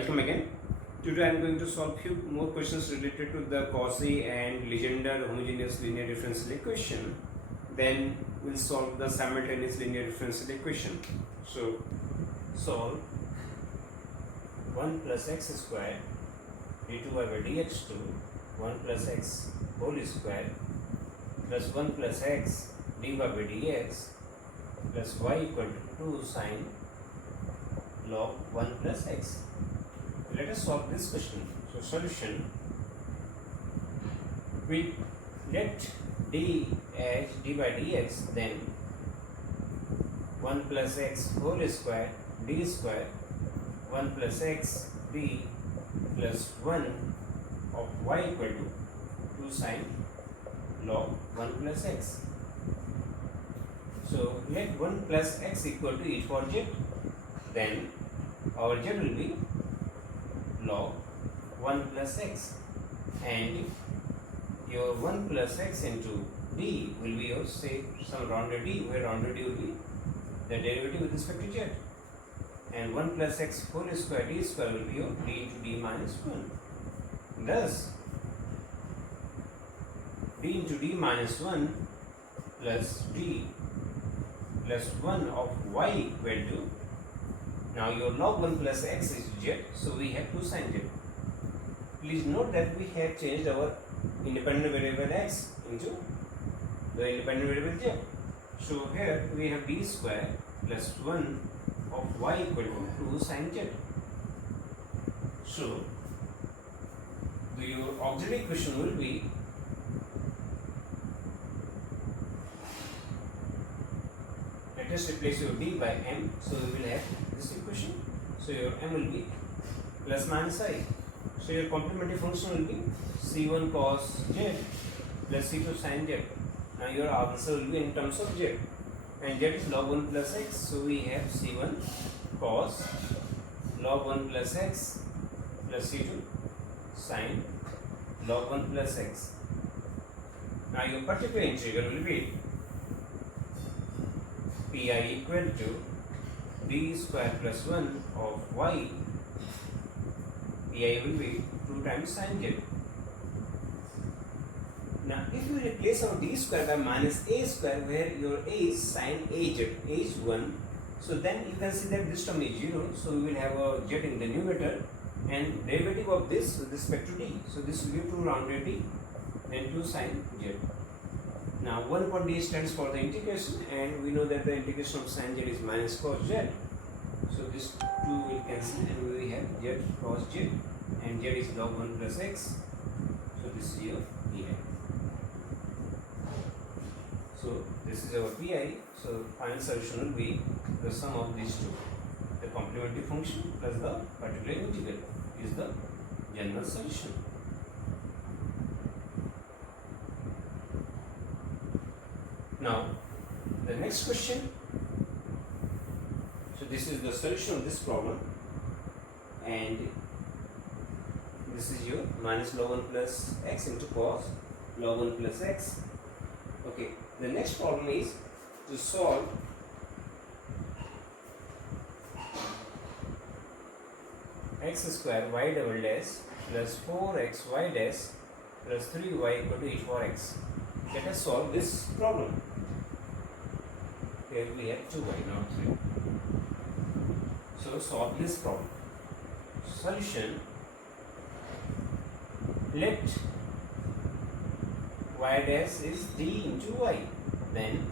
Welcome again. Today I am going to solve few more questions related to the Cauchy and Legendre homogeneous linear differential equation. Then we'll solve the simultaneous linear differential equation. So solve 1 plus x square d2y by dx to 1 plus x whole square plus 1 plus x dy by dx plus y equal to 2 sine log 1 plus x. Let us solve this question. So solution, we let d as d by dx, then 1 plus x whole square d square 1 plus x d plus 1 of y equal to 2 sine log 1 plus x. So let 1 plus x equal to e for z, then our z will be log 1 plus x, and your 1 plus x into d will be your, say, some rounded d, where rounded d will be the derivative with respect to z, and 1 plus x whole square d square will be your d into d minus 1. Thus d into d minus 1 plus d plus 1 of y equal to, now your log 1 plus x is z, so we have 2 sine z. Please note that we have changed our independent variable x into the independent variable z. So here we have d square plus 1 of y equal to 2 sine z. So your auxiliary equation will be just replace your d by m, so we will have this equation. So your m will be plus minus I. So your complementary function will be c1 cos z plus c2 sin z. Now your answer will be in terms of z, and z is log 1 plus x, so we have c1 cos log 1 plus x plus c2 sin log 1 plus x. Now your particular integral will be pi equal to d square plus 1 of y. Pi will be 2 times sin z. Now if you replace our d square by minus a square, where your a is sin az, a is 1, so then you can see that this term is 0, so we will have a z in the numerator, and derivative of this with respect to d, so this will be 2 rounded d, then 2 sin z. Now 1 upon d stands for the integration, and we know that the integration of sin z is minus cos z. So this 2 will cancel, and we have z cos z, and z is log 1 plus x. So this is your pi. So this is our pi. So final solution will be the sum of these two. The complementary function plus the particular integral is the general solution. Now the next question, so this is the solution of this problem, and this is your minus log 1 plus x into cos log 1 plus x. Okay, the next problem is to solve x square y double dash plus 4x y dash plus 3y equal to e for x. Let us solve this problem. Here we have 2y, not 3. So solve this problem. Solution, let y dash is d into y, then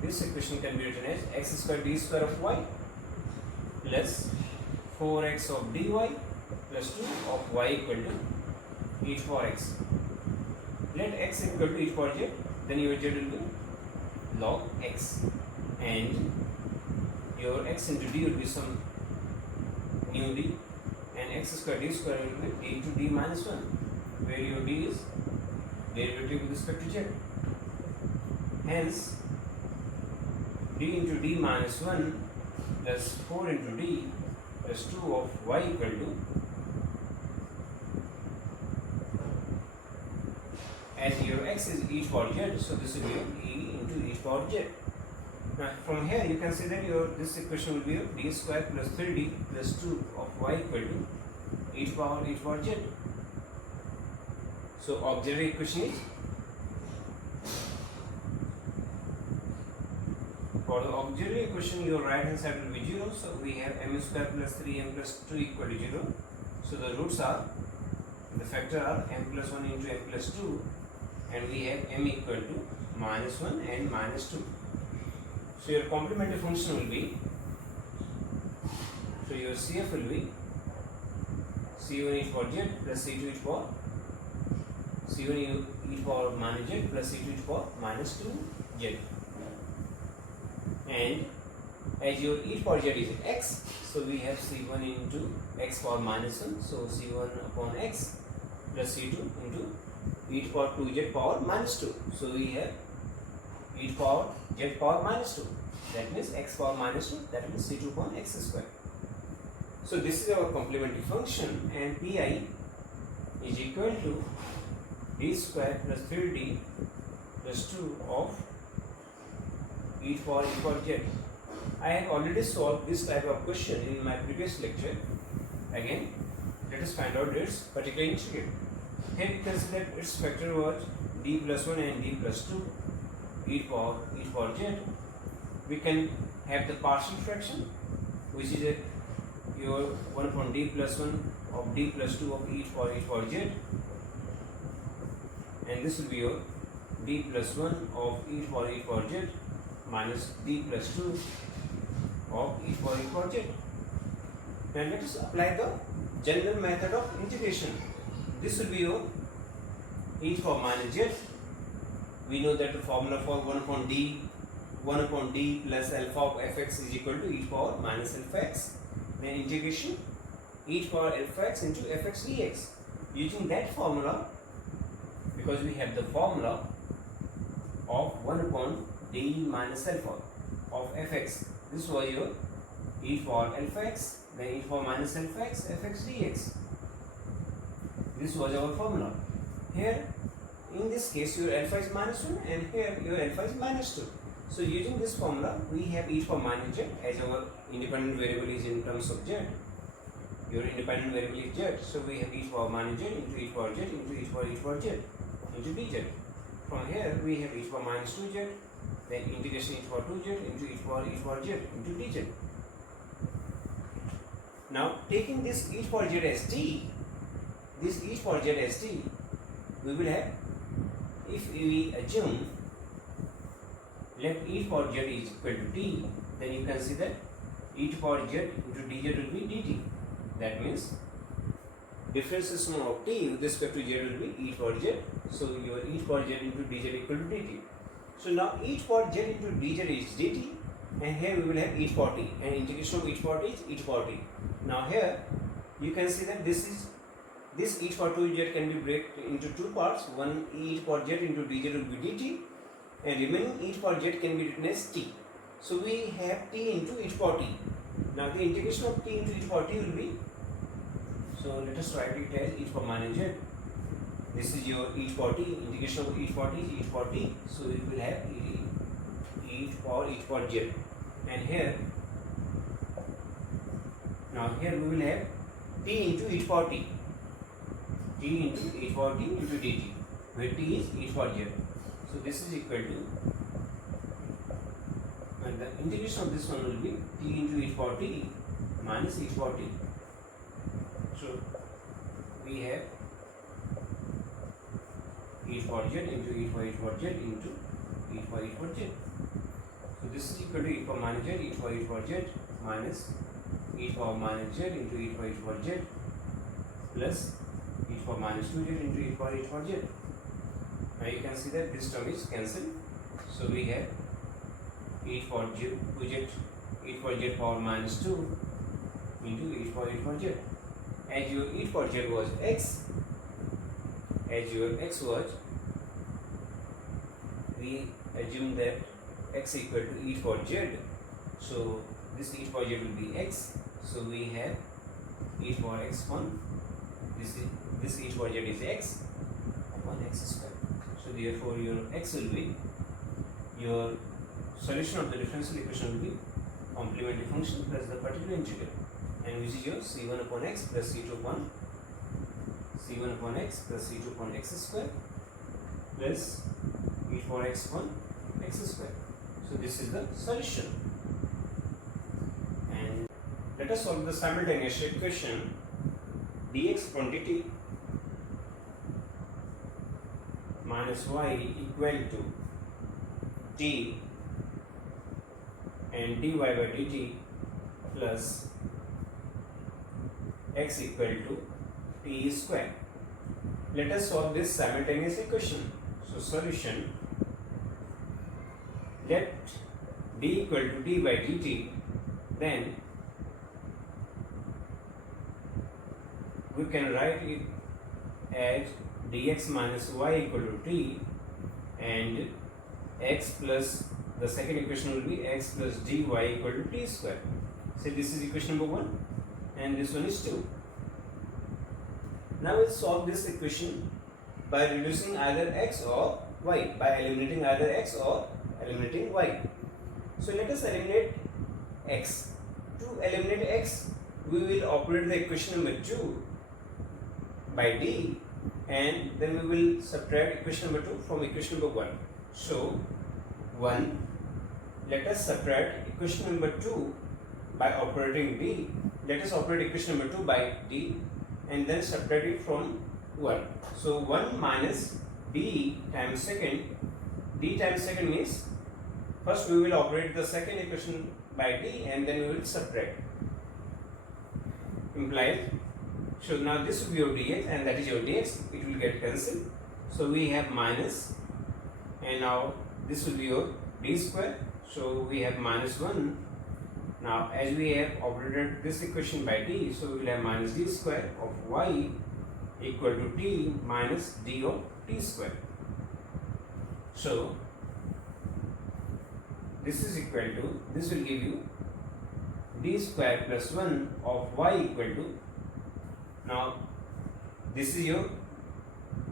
this equation can be written as x square d square of y plus 4x of dy plus 2 of y equal to e for x. Let x equal to e for z, then your z will be log x, and your x into d will be some new d, and x square d square will be d into d minus 1, where your d is derivative with respect to z. Hence d into d minus 1 plus 4 into d plus 2 of y equal to, as your x is e for z, so this will be e into e for z. Now from here you can see that your this equation will be d square plus 3d plus 2 of y equal to e to power z. So auxiliary equation is, for the auxiliary equation your right hand side will be 0, so we have m square plus 3m plus 2 equal to 0. So the roots are, the factor are m plus 1 into m plus 2, and we have m equal to minus 1 and minus 2. So your complementary function will be, so your CF will be c1 e to power z plus c2 e to power, c1 e to power minus z plus c2 e to power minus 2z. And as your e to power z is x, so we have c1 into x power minus 1, so c1 upon x plus c2 into e to power 2z power minus 2. So we have e to power z power minus 2, that means x power minus 2, that means c2 upon x square. So this is our complementary function, and pi is equal to d square plus 3d plus 2 of e to power z. I have already solved this type of question in my previous lecture. Again, let us find out its particular integral. Here you can see that its factor was d plus 1 and d plus 2 e to power z. We can have the partial fraction, which is your 1 upon d plus 1 of d plus 2 of e to power z, and this will be your d plus 1 of e to power z minus d plus 2 of e to power z. Now let us apply the general method of integration. This will be your e to power minus z. We know that the formula for 1 upon d plus alpha of fx is equal to e to power minus alpha x. Then integration e to power alpha x into fx dx. Using that formula, because we have the formula of 1 upon d minus alpha of fx, this was your e to power alpha x, then e to power minus alpha x fx dx. This was our formula. Here in this case your alpha is minus 1 and here your alpha is minus 2. So using this formula we have e to power minus z, as our independent variable is in terms of z. Your independent variable is z, so we have e to power minus z into e to power z into e to power z into dz. From here we have e to power minus 2z, then integration e to power 2z into e to power z into dz. Now taking this e to power z as t, this e to power z as t, we will have, if we assume let e to power z is equal to t, then you can see that e to power z into dz will be dt. That means differentiation of t with respect to z will be e to power z. So your e to power z into dz equal to dt. So now e to power z into dz is dt, and here we will have e to power t, and integration of e to power t is e to power t. Now here you can see that this e to power 2z can be broken into two parts. One e to power z into dz will be dt, and remaining e to power z can be written as t. So we have t into e to power t. Now the integration of t into e to power t will be, so let us write it as e to power minus z. This is your e to power t, integration of e to power t is e to power t. So we will have e to power z. And here, now here we will have t into e to power t. T into e to power t into dt, where t is e to power z. So this is equal to, and the integration of this one will be t into e to power t minus e to power t. So we have e to power z into e to power z into e to power z. So this is equal to e to power minus z, e to power z minus e to power minus z into e to power z plus e to power minus 2z into e to power z. Now you can see that this term is cancelled. So we have e to power z, e to power z power minus 2 into e to power z. As your e to power z was x, as your x was, we assume that x equal to e to power z. So this e to power z will be x. So we have e to power x upon this e to power z is x upon x square. So therefore your x will be your solution of the differential equation will be complementary function plus the particular integral, and which is your c1 upon x plus c2 upon x plus c2 upon x square plus e for x upon x square. So this is the solution. And let us solve the simultaneous equation dx upon dt minus y equal to t and dy by dt plus x equal to t square. Let us solve this simultaneous equation. So solution, let d equal to d by dt, then we can write it as dx minus y equal to t, and x plus the second equation will be x plus dy equal to t square. So this is equation number 1 and this one is 2. Now we'll solve this equation by reducing either x or y, by eliminating either x or eliminating y. So let us eliminate x. To eliminate x, we will operate the equation number 2 by d, and then we will subtract equation number 2 from equation number 1. So 1, let us subtract equation number 2 by operating d. Let us operate equation number 2 by d and then subtract it from 1. So 1 minus d times second. D times second means first we will operate the second equation by d and then we will subtract. Implies, so now this will be your dx and that is your dx, it will get cancelled. So we have minus, and now this will be your d square. So we have minus 1. Now as we have operated this equation by d, so we will have minus d square of y equal to t minus d of t square. So this is equal to, this will give you d square plus 1 of y equal to, now this is your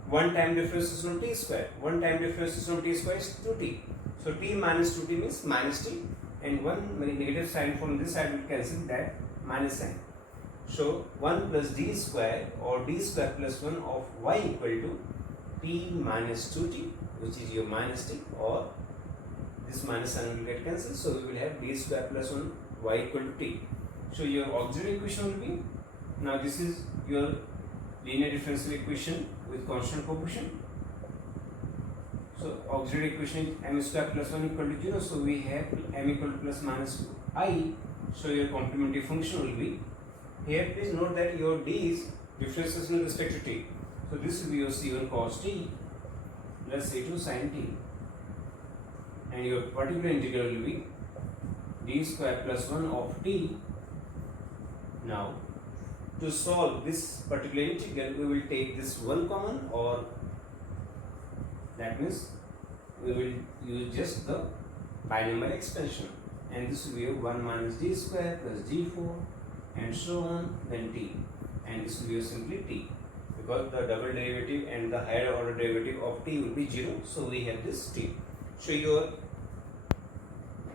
one time difference is from t square. One time difference is from t square is 2t. So t minus 2t means minus t, and one negative sign from this side will cancel that minus sign. So 1 plus d square or d square plus 1 of y equal to t minus 2t, which is your minus t, or this minus sign will get cancelled. So we will have d square plus 1 y equal to t. So your auxiliary equation will be, now this is your linear differential equation with constant coefficient. So auxiliary equation is m square plus 1 equal to 0. So we have m equal to plus minus I. So your complementary function will be, here please note that your d is differences with respect to t. So this will be your c1 cos t plus c2 sin t, and your particular integral will be d square plus 1 of t. Now to solve this particular integral, we will take this 1 common, or that means we will use just the binomial expansion, and this will be 1 minus d square plus d4 and so on, then t, and this will be simply t, because the double derivative and the higher order derivative of t will be 0. So we have this t. So your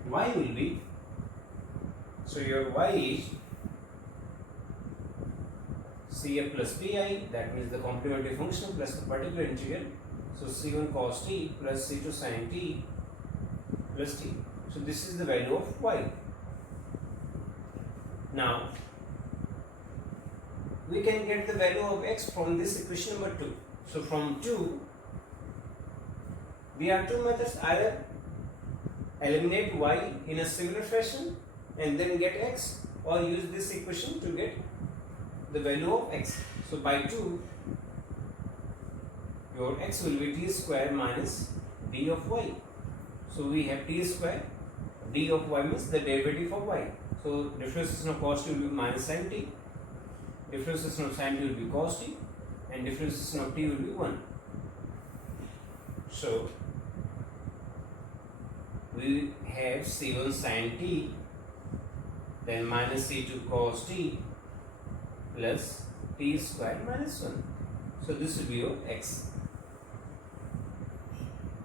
y will be, so your y is cf plus pi, that means the complementary function plus the particular integral. So c1 cos t plus c2 sin t plus t. So this is the value of y. Now we can get the value of x from this equation number 2. So from 2, there are two methods: either eliminate y in a similar fashion and then get x, or use this equation to get the value of x. So by 2, your x will be t square minus d of y. So we have t square, d of y means the derivative of y. So differentiation of cos t will be minus sin t, differentiation of sin t will be cos t, and differentiation of t will be 1. So we have c1 sin t, then minus c2 cos t plus t square minus 1. So this will be your x.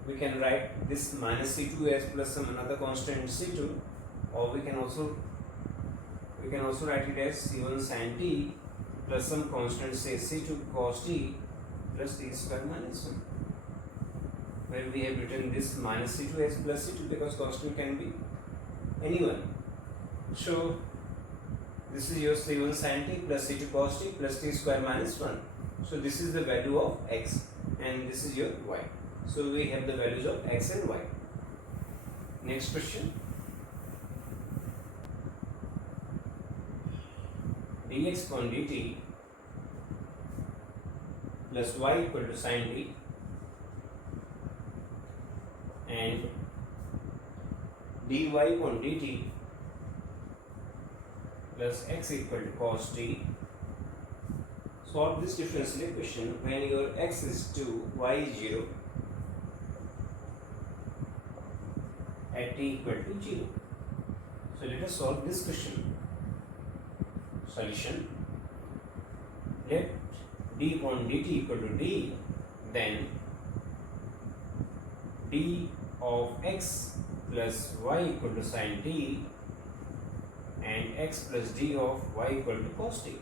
we can write this minus C2 as plus some another constant C2, or we can also write it as C1 sin t plus some constant say C2 cos t plus t square minus 1, where we have written this minus C2 as plus C2 because constant can be anyone. So this is your C1 sin t plus C2 cos t plus t square minus 1. So this is the value of x and this is your y. So we have the values of x and y. Next question. Dx upon dt plus y equal to sin t and dy upon dt plus x equal to cos t. Solve this differential equation when your x is 2, y is 0 at t equal to 0. So let us solve this question. Solution. Let d upon dt equal to d, then d of x plus y equal to sin t and x plus d of y equal to cos t.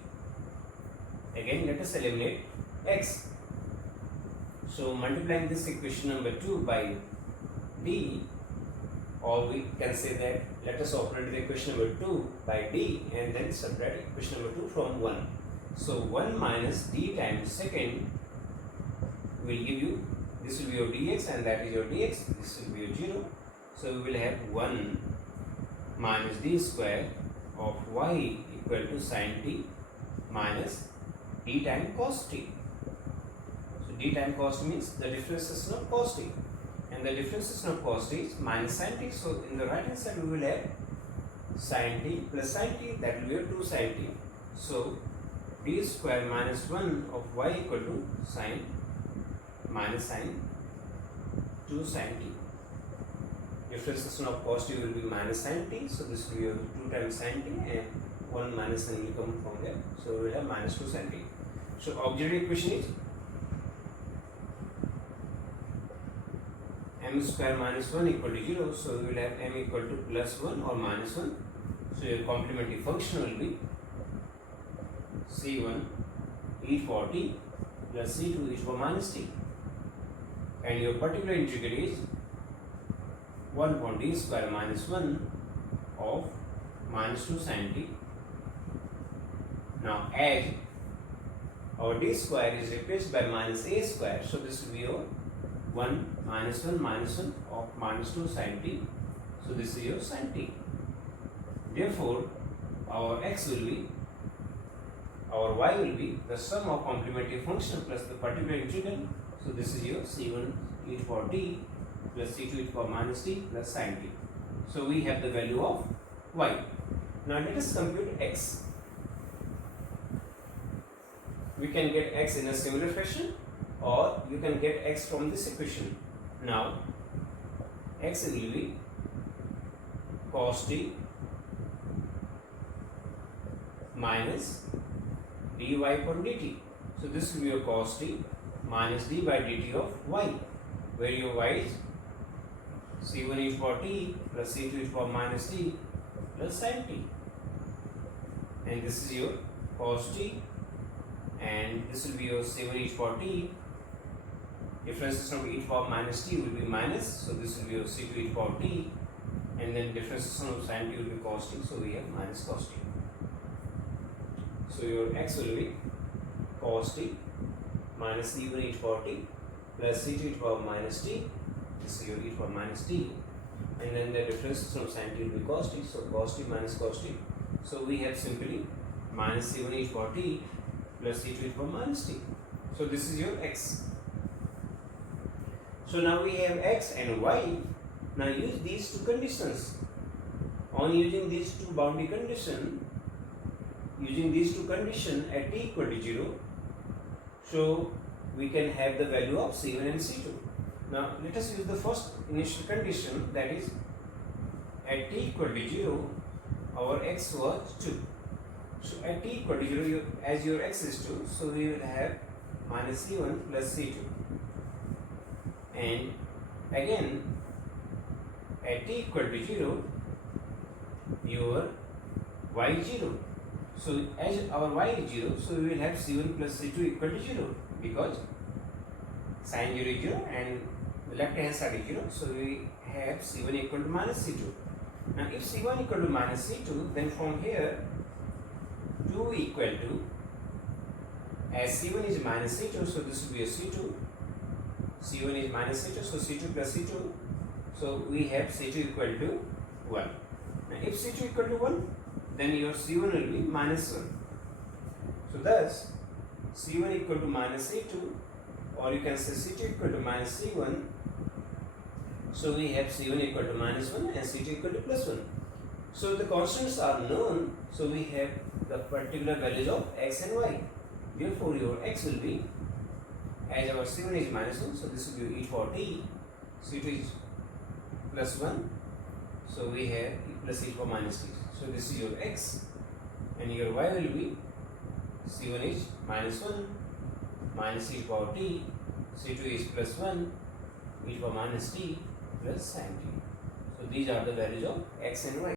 Again, let us eliminate x. So multiplying this equation number 2 by d, or we can say that let us operate the equation number 2 by d and then subtract equation number 2 from 1. So 1 minus d times second will give you, this will be your dx and that is your dx, this will be your 0. So we will have 1 minus d square of y equal to sin t minus d times cos t. So d times cos t means the differentiation of cos t, and the differentiation of cos t is minus sin t. So in the right hand side we will have sin t plus sin t, that will be 2 sin t. So d square minus 1 of y equal to sin minus sin 2 sin t. Differentiation of cos t will be minus sin t, so this will be 2 times sin t and 1 minus sin will come from there. So we will have minus 2 sin t. So auxiliary equation is m square minus 1 equal to 0. So we will have m equal to plus 1 or minus 1. So your complementary function will be c1 e for t plus c2 e for minus t, and your particular integral is 1 upon d square minus 1 of minus 2 sin t. Now as our d square is replaced by minus a square, so this will be your 1 minus 1 minus 1 of minus 2 sin t. So this is your sin t. Therefore our x will be, our y will be the sum of complementary function plus the particular integral. So this is your c1 e to power t plus c2 e to power minus t plus sin t. So we have the value of y. Now let us compute x. We can get x in a similar fashion, or you can get x from this equation. Now x will be cos t minus dy upon dt. So this will be your cos t minus d by dt of y, where your y is c1 e to power t plus c2 e to power minus t plus sin t, and this is your cos t, and this will be your c1 e to power t. Differences from e to power minus t will be minus, so this will be your c2 e to power t, and then differences from sin t will be cos t, so we have minus cos t. So your x will be cos t minus c1 e to power t plus c2 e to power minus t, this is your e to power minus t, and then the difference from sin t will be cos t, so cos t minus cos t. So we have simply minus c1 e to power t plus c2 e to power minus t. So this is your x. So now we have x and y. Now use these two conditions. On using these two boundary conditions, at t equal to 0, so we can have the value of c1 and c2. Now let us use the first initial condition, that is at t equal to 0 our x was 2. So at t equal to 0, as your x is 2, so we will have minus c1 plus c2, and Again, at t equal to 0, your y is 0. So as our y is 0, so we will have c1 plus c2 equal to 0, because sin 0 is 0 and the left hand side is 0. So we have c1 equal to minus c2. Now if c1 equal to minus c2, then from here 2 equal to, as c1 is minus c2, so this will be a c2. c1 is minus c2, so c2 plus c2. So we have c2 equal to 1. Now if c2 equal to 1, then your c1 will be minus 1. So thus c1 equal to minus c2, or you can say c2 equal to minus c1. So we have c1 equal to minus 1 and c2 equal to plus 1. So the constants are known, so we have the particular values of x and y. Therefore your x will be, as our c1 is minus 1, so this will be e for t, c2 is plus 1, so we have e plus e for minus t. So this is your x, and your y will be c1 is minus 1 minus e power t, c2 is plus 1 e power minus t plus sin t. So these are the values of x and y.